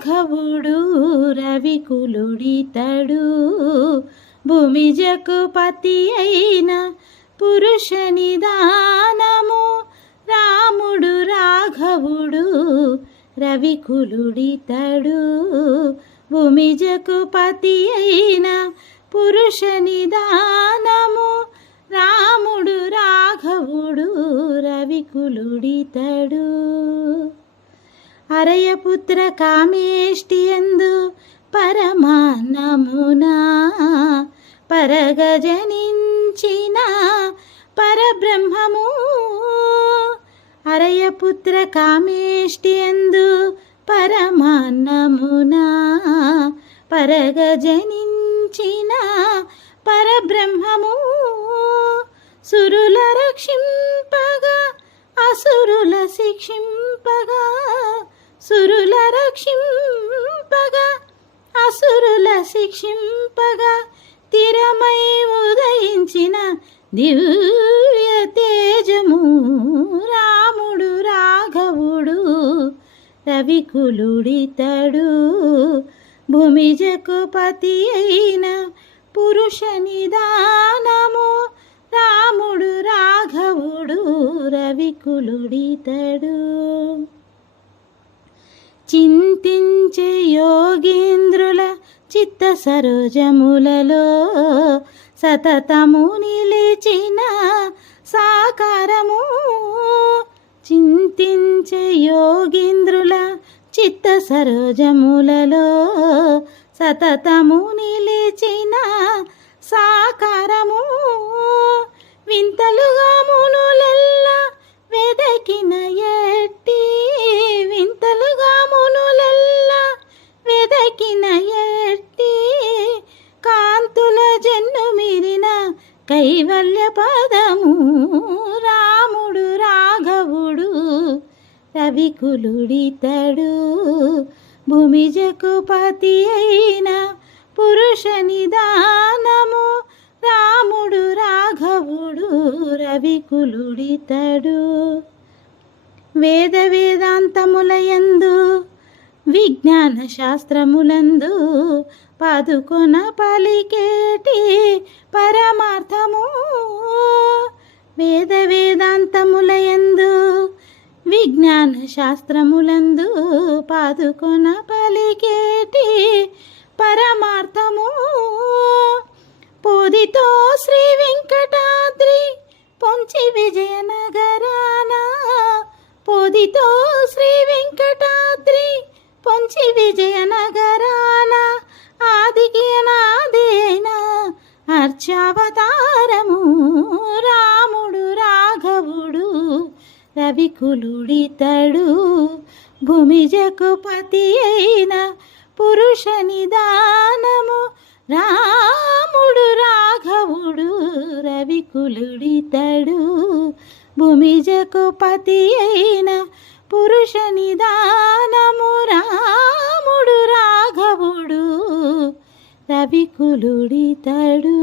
రాఘవుడు రవికులుడితడు భూమిజకు పతి అయిన పురుష నిదానము రాముడు రాఘవుడు రవికులుడితడు భూమిజకు పతి అయిన పురుష నిదానము రాముడు రాఘవుడు రవికులుడితడు అరయపుత్ర కామేష్టియందు పరమాన్నమునా పరగజనించిన పరబ్రహ్మము అరయపుత్ర కామేష్టియందు పరమాన్నమునా పరగజనించిన పరబ్రహ్మము సురుల రక్షింపగా అసురుల శిక్షింపగా సురుల రక్షింపగా అసురుల శిక్షింపగా తిరమై ఉదయించిన దివ్య తేజము రాముడు రాఘవుడు రవికులుడితడు భూమిజకు పతి అయిన పురుష నిదానము రాముడు రాఘవుడు రవికులుడితడు చింతించే యోగేంద్రుల చిత్త సరోజములలో సతతము నిలిచిన సాకారము చింతించే యోగేంద్రుల చిత్త సరోజములలో సతతము నిలిచిన సాకారము వింతలుగా మునులెల్లా వెదకిన ఎట్టి వింతలుగా మునులెల్లా వెదకిన ఎట్టి కాంతుల జన్ను మీరిన కైవల్య పదము రాముడు రాఘవుడు రవికులుడితడు భూమిజకు పతి అయిన పురుష నిదానము రాముడు రాఘవుడు రవికులుడితడు వేద వేదాంతములయందు విజ్ఞాన శాస్త్రములందు పాదుకొన పలికేటి పరమార్థము వేద వేదాంతములయందు విజ్ఞాన శాస్త్రములందు పాదుకొన పలికేటి పరమార్థము పోదితో శ్రీ వెంకటాద్రి పొంచి విజయనగరాన పోదితో శ్రీ వెంకటాద్రి పొంచి విజయనగరాన ఆదికి అనాదైన అర్చావతారము రాముడు రాఘవుడు రవికులుడితడు భూమిజకు పతి అయిన పురుష నిదానము రాముడు రాఘవుడు రవికులుడితడు భూమిజకు పతి అయిన పురుష నిదానము రాముడు రాఘవుడు రవికులుడితడు